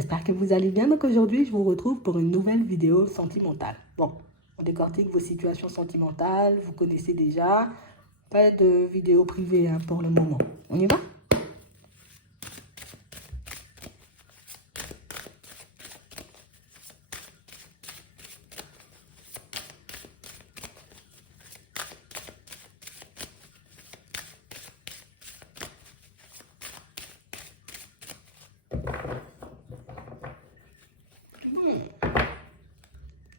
j'espère que vous allez bien. Donc aujourd'hui, je vous retrouve pour une nouvelle vidéo sentimentale. Bon, on décortique vos situations sentimentales, vous connaissez déjà. Pas de vidéo privée hein, pour le moment. On y va?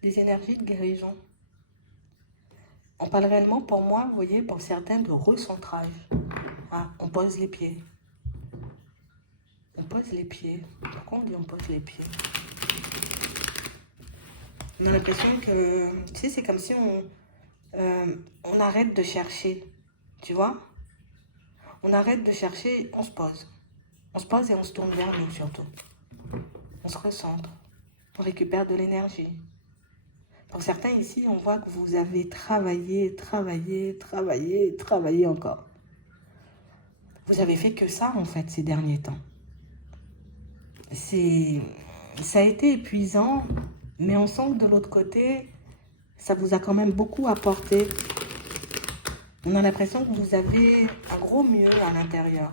Les énergies de guérison. On parle réellement pour moi, vous voyez, pour certains de recentrage. Ah, on pose les pieds. On pose les pieds. Pourquoi on dit on pose les pieds? On a l'impression que, tu sais, c'est comme si on arrête de chercher, tu vois? On arrête de chercher, on se pose. On se pose et on se tourne vers nous surtout. On se recentre. On récupère de l'énergie. Pour certains ici, on voit que vous avez travaillé encore. Vous avez fait que ça en fait ces derniers temps. Ça a été épuisant, mais on sent que de l'autre côté, ça vous a quand même beaucoup apporté. On a l'impression que vous avez un gros mieux à l'intérieur.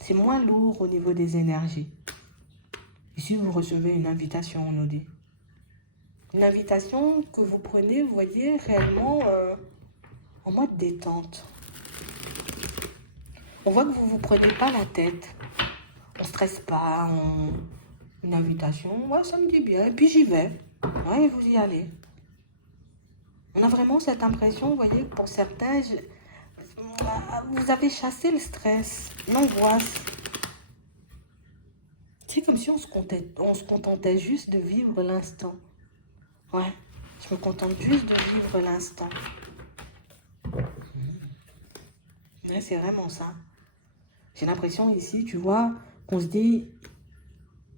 C'est moins lourd au niveau des énergies. Ici, vous recevez une invitation, on nous dit. Une invitation que vous prenez, vous voyez, réellement en mode détente. On voit que vous ne vous prenez pas la tête. On ne stresse pas. Une invitation, ouais, ça me dit bien. Et puis j'y vais. Ouais, vous y allez. On a vraiment cette impression, vous voyez, que pour certains, vous avez chassé le stress, l'angoisse. C'est comme si on se contentait juste de vivre l'instant. Ouais, je me contente juste de vivre l'instant. Ouais, c'est vraiment ça. J'ai l'impression ici, tu vois, qu'on se dit,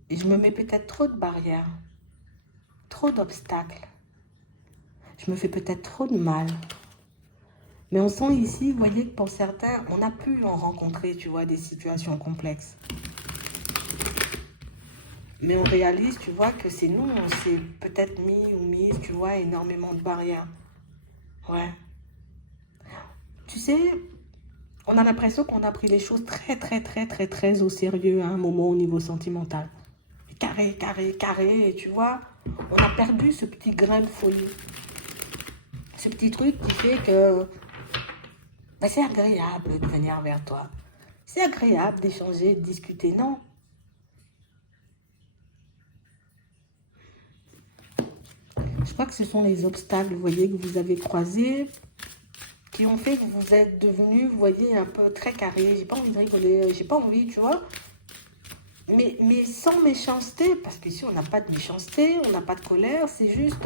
je me mets peut-être trop de barrières, trop d'obstacles. Je me fais peut-être trop de mal. Mais on sent ici, vous voyez, que pour certains, on a pu en rencontrer, tu vois, des situations complexes. Mais on réalise, tu vois, que c'est nous, on s'est peut-être mis, tu vois, énormément de barrières. Ouais. Tu sais, on a l'impression qu'on a pris les choses très au sérieux à un moment au niveau sentimental. Carré, et tu vois, on a perdu ce petit grain de folie. Ce petit truc qui fait que ben, c'est agréable de venir vers toi. C'est agréable d'échanger, de discuter, non? Je crois que ce sont les obstacles, vous voyez, que vous avez croisés, qui ont fait que vous êtes devenu, vous voyez, un peu très carré. J'ai pas envie de rigoler, j'ai pas envie, tu vois. Mais sans méchanceté, parce qu'ici, on n'a pas de méchanceté, on n'a pas de colère, c'est juste,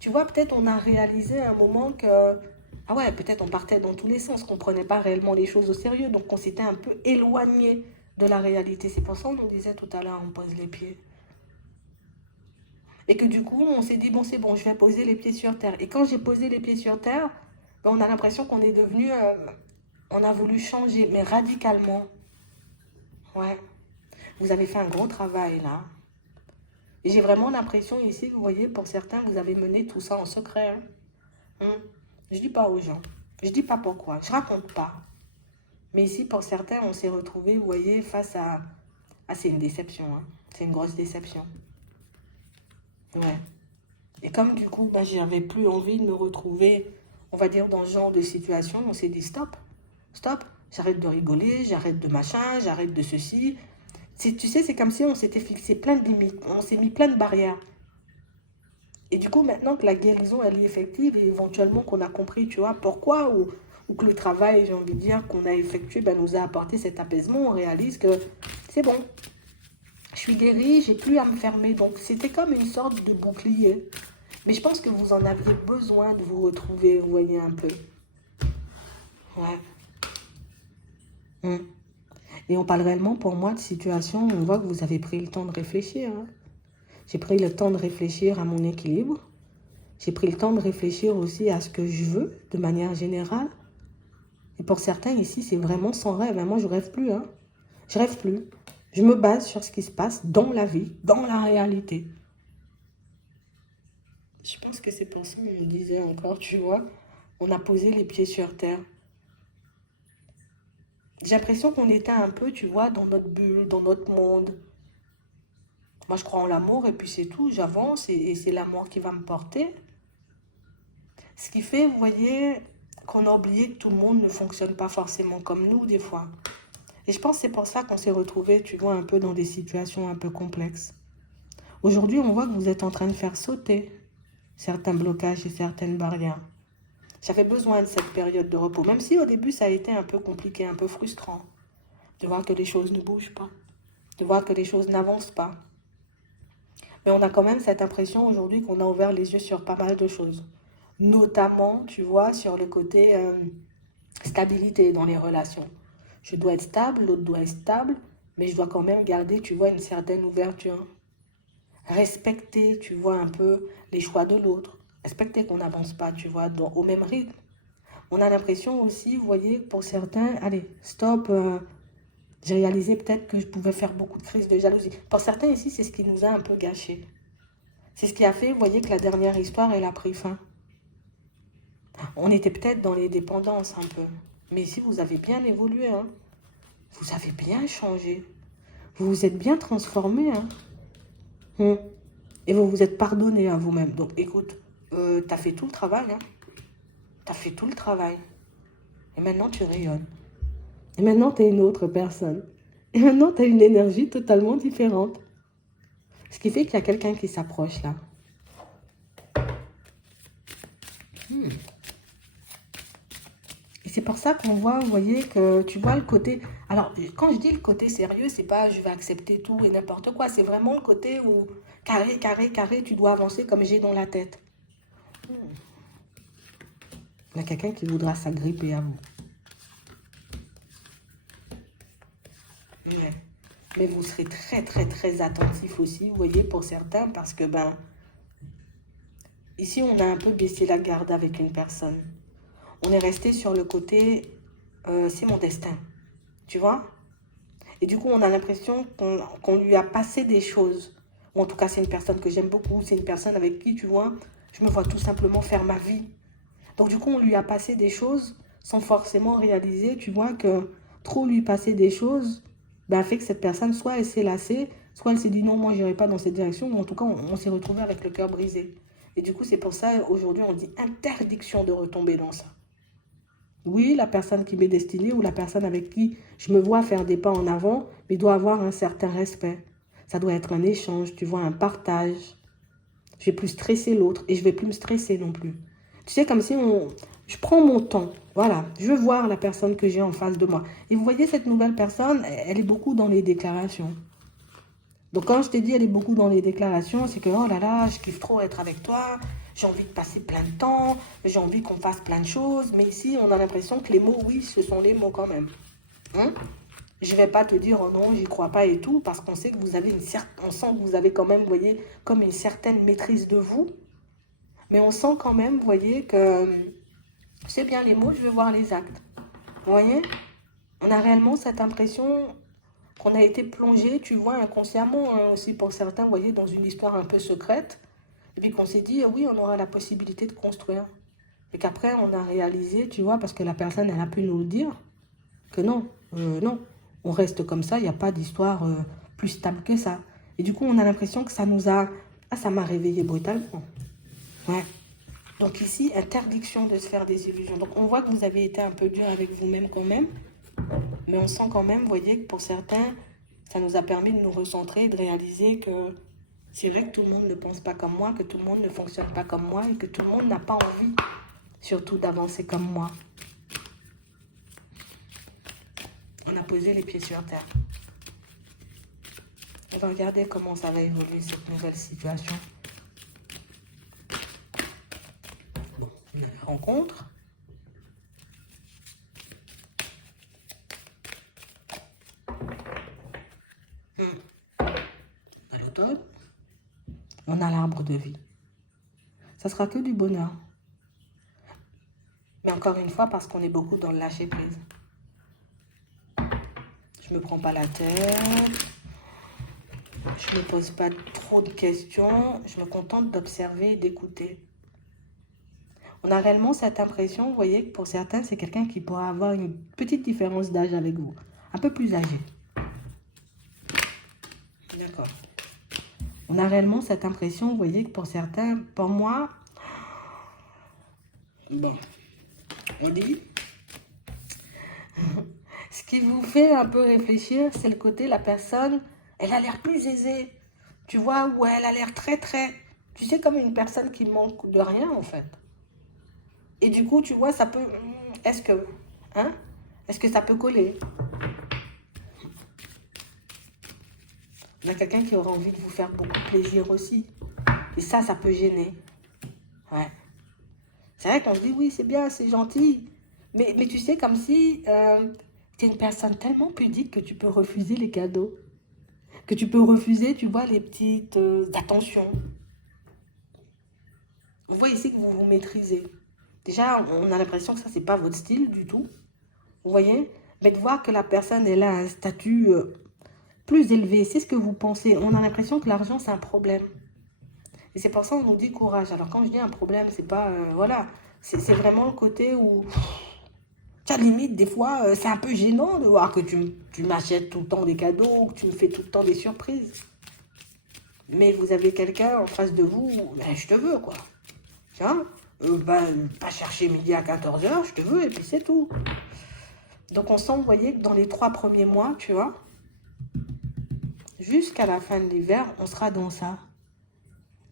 tu vois, peut-être on a réalisé à un moment que, ah ouais, peut-être on partait dans tous les sens, qu'on ne prenait pas réellement les choses au sérieux, donc on s'était un peu éloigné de la réalité. C'est pour ça qu'on nous disait tout à l'heure, on pose les pieds. Et que du coup, on s'est dit, bon, c'est bon, je vais poser les pieds sur terre. Et quand j'ai posé les pieds sur terre, ben, on a l'impression qu'on est devenu, on a voulu changer, mais radicalement. Ouais, vous avez fait un gros travail là. Et j'ai vraiment l'impression ici, vous voyez, pour certains, vous avez mené tout ça en secret. Hein. Je dis pas aux gens. Je dis pas pourquoi. Je raconte pas. Mais ici, pour certains, on s'est retrouvés, vous voyez, face à... Ah, c'est une déception. Hein. C'est une grosse déception. Ouais. Et comme du coup, ben, j'avais plus envie de me retrouver, on va dire, dans ce genre de situation, on s'est dit stop. Stop. J'arrête de rigoler, j'arrête de machin, j'arrête de ceci. Tu sais, c'est comme si on s'était fixé plein de limites. On s'est mis plein de barrières. Et du coup, maintenant que la guérison, elle est effective, et éventuellement qu'on a compris, tu vois, pourquoi, ou que le travail, j'ai envie de dire, qu'on a effectué, ben, nous a apporté cet apaisement, on réalise que c'est bon. Je suis guérie, j'ai plus à me fermer. Donc, c'était comme une sorte de bouclier. Mais je pense que vous en aviez besoin de vous retrouver, vous voyez un peu. Ouais. Et on parle réellement, pour moi, de situation où on voit que vous avez pris le temps de réfléchir. Hein. J'ai pris le temps de réfléchir à mon équilibre. J'ai pris le temps de réfléchir aussi à ce que je veux, de manière générale. Et pour certains ici, c'est vraiment sans rêve. Moi, je rêve plus. Hein. Je rêve plus. Je me base sur ce qui se passe dans la vie, dans la réalité. Je pense que c'est pour ça qu'on me disait encore, tu vois, on a posé les pieds sur terre. J'ai l'impression qu'on était un peu, tu vois, dans notre bulle, dans notre monde. Moi, je crois en l'amour et puis c'est tout, j'avance et c'est l'amour qui va me porter. Ce qui fait, vous voyez, qu'on a oublié que tout le monde ne fonctionne pas forcément comme nous des fois. Et je pense que c'est pour ça qu'on s'est retrouvés, tu vois, un peu dans des situations un peu complexes. Aujourd'hui, on voit que vous êtes en train de faire sauter certains blocages et certaines barrières. J'avais besoin de cette période de repos, même si au début ça a été un peu compliqué, un peu frustrant, de voir que les choses ne bougent pas, de voir que les choses n'avancent pas. Mais on a quand même cette impression aujourd'hui qu'on a ouvert les yeux sur pas mal de choses. Notamment, tu vois, sur le côté stabilité dans les relations. Je dois être stable, l'autre doit être stable, mais je dois quand même garder, tu vois, une certaine ouverture. Respecter, tu vois, un peu les choix de l'autre. Respecter qu'on n'avance pas, tu vois, au même rythme. On a l'impression aussi, vous voyez, pour certains, allez, stop, j'ai réalisé peut-être que je pouvais faire beaucoup de crises de jalousie. Pour certains ici, c'est ce qui nous a un peu gâchés. C'est ce qui a fait, vous voyez, que la dernière histoire, elle a pris fin. On était peut-être dans les dépendances un peu. Mais ici, vous avez bien évolué, hein. Vous avez bien changé. Vous vous êtes bien transformé, hein. Et vous vous êtes pardonné à vous-même. Donc, écoute, t'as fait tout le travail, hein. T'as fait tout le travail. Et maintenant, tu rayonnes. Et maintenant, t'es une autre personne. Et maintenant, t'as une énergie totalement différente. Ce qui fait qu'il y a quelqu'un qui s'approche là. Et c'est pour ça qu'on voit, vous voyez, que tu vois le côté... Alors, quand je dis le côté sérieux, c'est pas je vais accepter tout et n'importe quoi. C'est vraiment le côté où carré, carré, carré, tu dois avancer comme j'ai dans la tête. Il y a quelqu'un qui voudra s'agripper à vous. Ouais. Mais vous serez très, très, très attentif aussi, vous voyez, pour certains, parce que, ben, ici, on a un peu baissé la garde avec une personne. On est resté sur le côté, c'est mon destin, tu vois? Et du coup, on a l'impression qu'on lui a passé des choses. Ou en tout cas, c'est une personne que j'aime beaucoup, c'est une personne avec qui, tu vois, je me vois tout simplement faire ma vie. Donc, du coup, on lui a passé des choses sans forcément réaliser, tu vois, que trop lui passer des choses, ben, fait que cette personne, soit elle s'est lassée, soit elle s'est dit non, moi, je n'irai pas dans cette direction, ou en tout cas, on s'est retrouvé avec le cœur brisé. Et du coup, c'est pour ça, aujourd'hui, on dit interdiction de retomber dans ça. Oui, la personne qui m'est destinée ou la personne avec qui je me vois faire des pas en avant, mais il doit avoir un certain respect. Ça doit être un échange, tu vois, un partage. Je vais plus stresser l'autre et je vais plus me stresser non plus. Tu sais, comme si je prends mon temps. Voilà, je veux voir la personne que j'ai en face de moi. Et vous voyez, cette nouvelle personne, elle est beaucoup dans les déclarations. Donc quand je t'ai dit elle est beaucoup dans les déclarations, c'est que oh là là, je kiffe trop être avec toi, j'ai envie de passer plein de temps, j'ai envie qu'on fasse plein de choses. Mais ici, on a l'impression que les mots, oui, ce sont les mots quand même. Hein? Je ne vais pas te dire oh non, j'y crois pas et tout, parce qu'on sait que vous avez on sent que vous avez quand même, vous voyez, comme une certaine maîtrise de vous. Mais on sent quand même, vous voyez, que c'est bien les mots, je veux voir les actes. Vous voyez? On a réellement cette impression qu'on a été plongé, tu vois, inconsciemment, hein, aussi pour certains, vous voyez, dans une histoire un peu secrète. Et puis qu'on s'est dit, oui, on aura la possibilité de construire. Et qu'après, on a réalisé, tu vois, parce que la personne, elle a pu nous le dire, que non, non, on reste comme ça, il n'y a pas d'histoire plus stable que ça. Et du coup, on a l'impression que ça nous a... Ah, ça m'a réveillé brutalement. Ouais. Donc ici, interdiction de se faire des illusions. Donc on voit que vous avez été un peu dur avec vous-même quand même. Mais on sent quand même, vous voyez, que pour certains, ça nous a permis de nous recentrer, de réaliser que c'est vrai que tout le monde ne pense pas comme moi, que tout le monde ne fonctionne pas comme moi et que tout le monde n'a pas envie, surtout, d'avancer comme moi. On a posé les pieds sur terre. On va regarder comment ça va évoluer, cette nouvelle situation. Bon, on a la rencontre. À l'automne. On a l'arbre de vie. Ça sera que du bonheur. Mais encore une fois, parce qu'on est beaucoup dans le lâcher prise. Je me prends pas la tête. Je ne me pose pas trop de questions. Je me contente d'observer et d'écouter. On a réellement cette impression, vous voyez, que pour certains, c'est quelqu'un qui pourra avoir une petite différence d'âge avec vous. Un peu plus âgé. D'accord. On a réellement cette impression, vous voyez, que pour certains, pour moi, bon, on dit, ce qui vous fait un peu réfléchir, c'est le côté, la personne, elle a l'air plus aisée. Tu vois, où elle a l'air très, tu sais, comme une personne qui manque de rien, en fait. Et du coup, tu vois, ça peut, est-ce que, hein, est-ce que ça peut coller? Il y a quelqu'un qui aura envie de vous faire beaucoup plaisir aussi. Et ça peut gêner. Ouais. C'est vrai qu'on se dit, oui, c'est bien, c'est gentil. Mais tu sais, comme si tu es une personne tellement pudique que tu peux refuser les cadeaux. Que tu peux refuser, tu vois, les petites attentions. Vous voyez ici que vous vous maîtrisez. Déjà, on a l'impression que ça, c'est pas votre style du tout. Vous voyez? Mais de voir que la personne, elle a un statut plus élevé, c'est ce que vous pensez. On a l'impression que l'argent, c'est un problème. Et c'est pour ça qu'on nous dit courage. Alors quand je dis un problème, c'est pas... voilà. C'est vraiment le côté où... Tu as limite, des fois, c'est un peu gênant de voir que tu m'achètes tout le temps des cadeaux, que tu me fais tout le temps des surprises. Mais vous avez quelqu'un en face de vous, ben, je te veux, quoi. Tu vois, pas chercher midi à 14h, je te veux, et puis c'est tout. Donc on sent, vous voyez, que dans les 3 premiers mois, tu vois, jusqu'à la fin de l'hiver, on sera dans ça.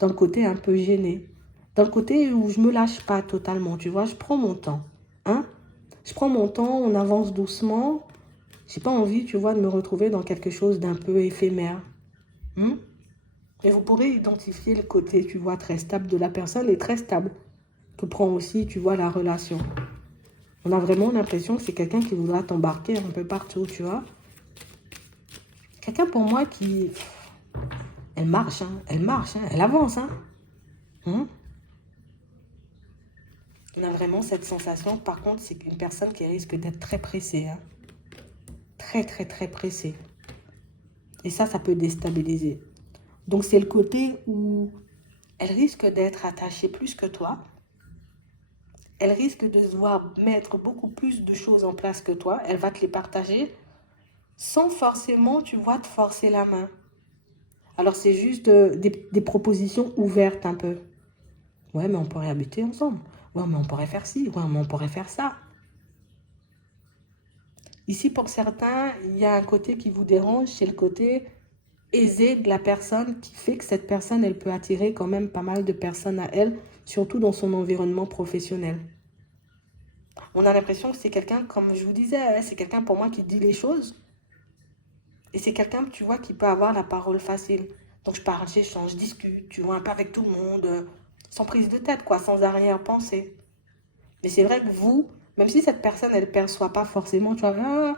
Dans le côté un peu gêné. Dans le côté où je me lâche pas totalement, tu vois, je prends mon temps. Hein? Je prends mon temps, on avance doucement. J'ai pas envie, tu vois, de me retrouver dans quelque chose d'un peu éphémère. Et vous pourrez identifier le côté, tu vois, très stable de la personne et très stable que prend aussi, tu vois, la relation. On a vraiment l'impression que c'est quelqu'un qui voudra t'embarquer un peu partout, tu vois. Quelqu'un pour moi qui... Elle marche, hein, elle avance, hein. On a vraiment cette sensation, par contre, c'est une personne qui risque d'être très pressée, hein. Très pressée. Et ça peut déstabiliser. Donc c'est le côté où elle risque d'être attachée plus que toi. Elle risque de devoir mettre beaucoup plus de choses en place que toi. Elle va te les partager sans forcément, tu vois, te forcer la main. Alors c'est juste des propositions ouvertes un peu. Ouais, mais on pourrait habiter ensemble. Ouais, mais on pourrait faire ci. Ouais, mais on pourrait faire ça. Ici, pour certains, il y a un côté qui vous dérange, c'est le côté aisé de la personne qui fait que cette personne, elle peut attirer quand même pas mal de personnes à elle, surtout dans son environnement professionnel. On a l'impression que c'est quelqu'un, comme je vous disais, c'est quelqu'un pour moi qui dit les choses. Et c'est quelqu'un, tu vois, qui peut avoir la parole facile. Donc je parle, j'échange, je discute, tu vois, un peu avec tout le monde, sans prise de tête, quoi, sans arrière-pensée. Mais c'est vrai que vous, même si cette personne, elle ne perçoit pas forcément, tu vois,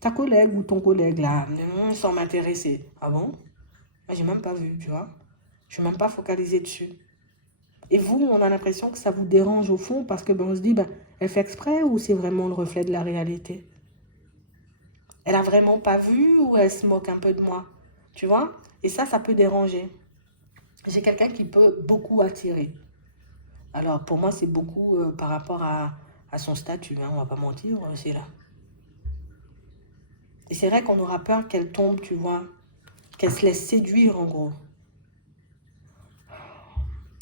ta collègue ou ton collègue, là, sans m'intéresser. Ah bon? Moi, j'ai même pas vu, tu vois. Je suis même pas focalisée dessus. Et vous, on a l'impression que ça vous dérange au fond parce que on se dit, elle fait exprès ou c'est vraiment le reflet de la réalité? Elle a vraiment pas vu ou elle se moque un peu de moi? Tu vois? Et ça peut déranger. J'ai quelqu'un qui peut beaucoup attirer. Alors, pour moi, c'est beaucoup par rapport à son statut, hein, on va pas mentir, c'est là. Et c'est vrai qu'on aura peur qu'elle tombe, tu vois, qu'elle se laisse séduire en gros.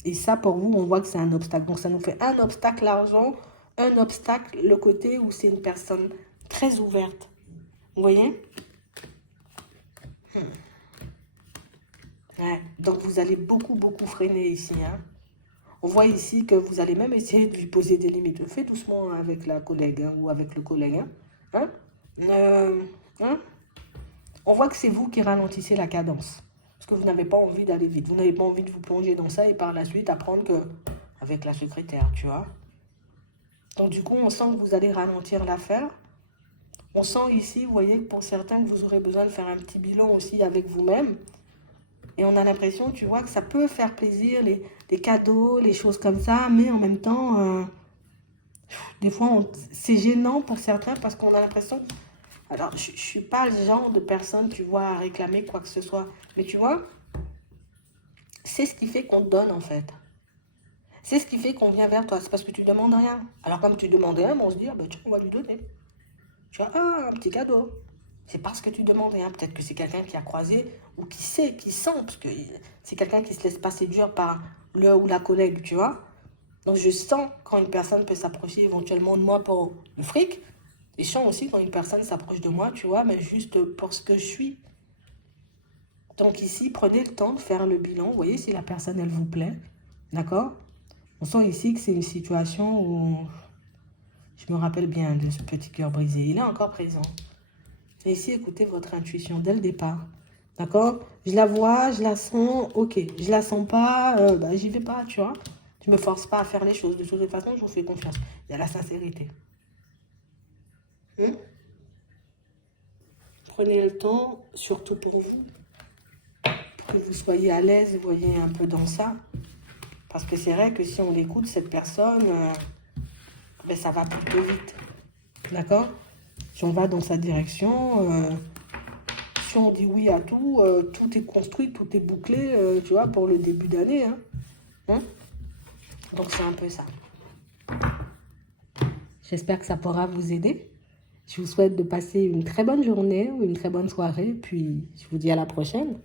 Et ça, pour vous, on voit que c'est un obstacle. Donc, ça nous fait un obstacle l'argent, un obstacle le côté où c'est une personne très ouverte. Vous voyez? Ouais. Donc, vous allez beaucoup freiner ici. Hein. On voit ici que vous allez même essayer de lui poser des limites. Faites doucement avec la collègue hein, ou avec le collègue. Hein. Hein? Hein? On voit que c'est vous qui ralentissez la cadence. Parce que vous n'avez pas envie d'aller vite. Vous n'avez pas envie de vous plonger dans ça et par la suite apprendre que... Avec la secrétaire, tu vois. Donc du coup, on sent que vous allez ralentir l'affaire. On sent ici, vous voyez, que pour certains, que vous aurez besoin de faire un petit bilan aussi avec vous-même. Et on a l'impression, tu vois, que ça peut faire plaisir, les cadeaux, les choses comme ça. Mais en même temps, des fois, c'est gênant pour certains parce qu'on a l'impression... Alors, je ne suis pas le genre de personne, tu vois, à réclamer quoi que ce soit. Mais tu vois, c'est ce qui fait qu'on te donne, en fait. C'est ce qui fait qu'on vient vers toi. C'est parce que tu demandes rien. Alors, comme tu demandes rien, on se dit, ah, ben, tiens, on va lui donner. Tu vois, ah, un petit cadeau. C'est parce que tu demandes rien. Peut-être que c'est quelqu'un qui a croisé ou qui sait, qui sent. Parce que c'est quelqu'un qui se laisse pas séduire par le ou la collègue, tu vois. Donc, je sens quand une personne peut s'approcher éventuellement de moi pour le fric. Et je sens aussi quand une personne s'approche de moi, tu vois, mais juste pour ce que je suis. Donc ici, prenez le temps de faire le bilan. Vous voyez si la personne, elle vous plaît. D'accord? On sent ici que c'est une situation où je me rappelle bien de ce petit cœur brisé. Il est encore présent. Et ici, écoutez votre intuition dès le départ. D'accord? Je la vois, je la sens, ok. Je la sens pas, bah, j'y vais pas, tu vois. Je me force pas à faire les choses. De toute façon, je vous fais confiance. Il y a la sincérité. Prenez le temps, surtout pour vous, que vous soyez à l'aise, vous voyez, un peu dans ça. Parce que c'est vrai que si on écoute cette personne, ben, ça va plutôt vite. D'accord? Si on va dans sa direction, si on dit oui à tout, tout est construit, tout est bouclé, tu vois, pour le début d'année. Hein? Donc c'est un peu ça. J'espère que ça pourra vous aider. Je vous souhaite de passer une très bonne journée ou une très bonne soirée, puis je vous dis à la prochaine.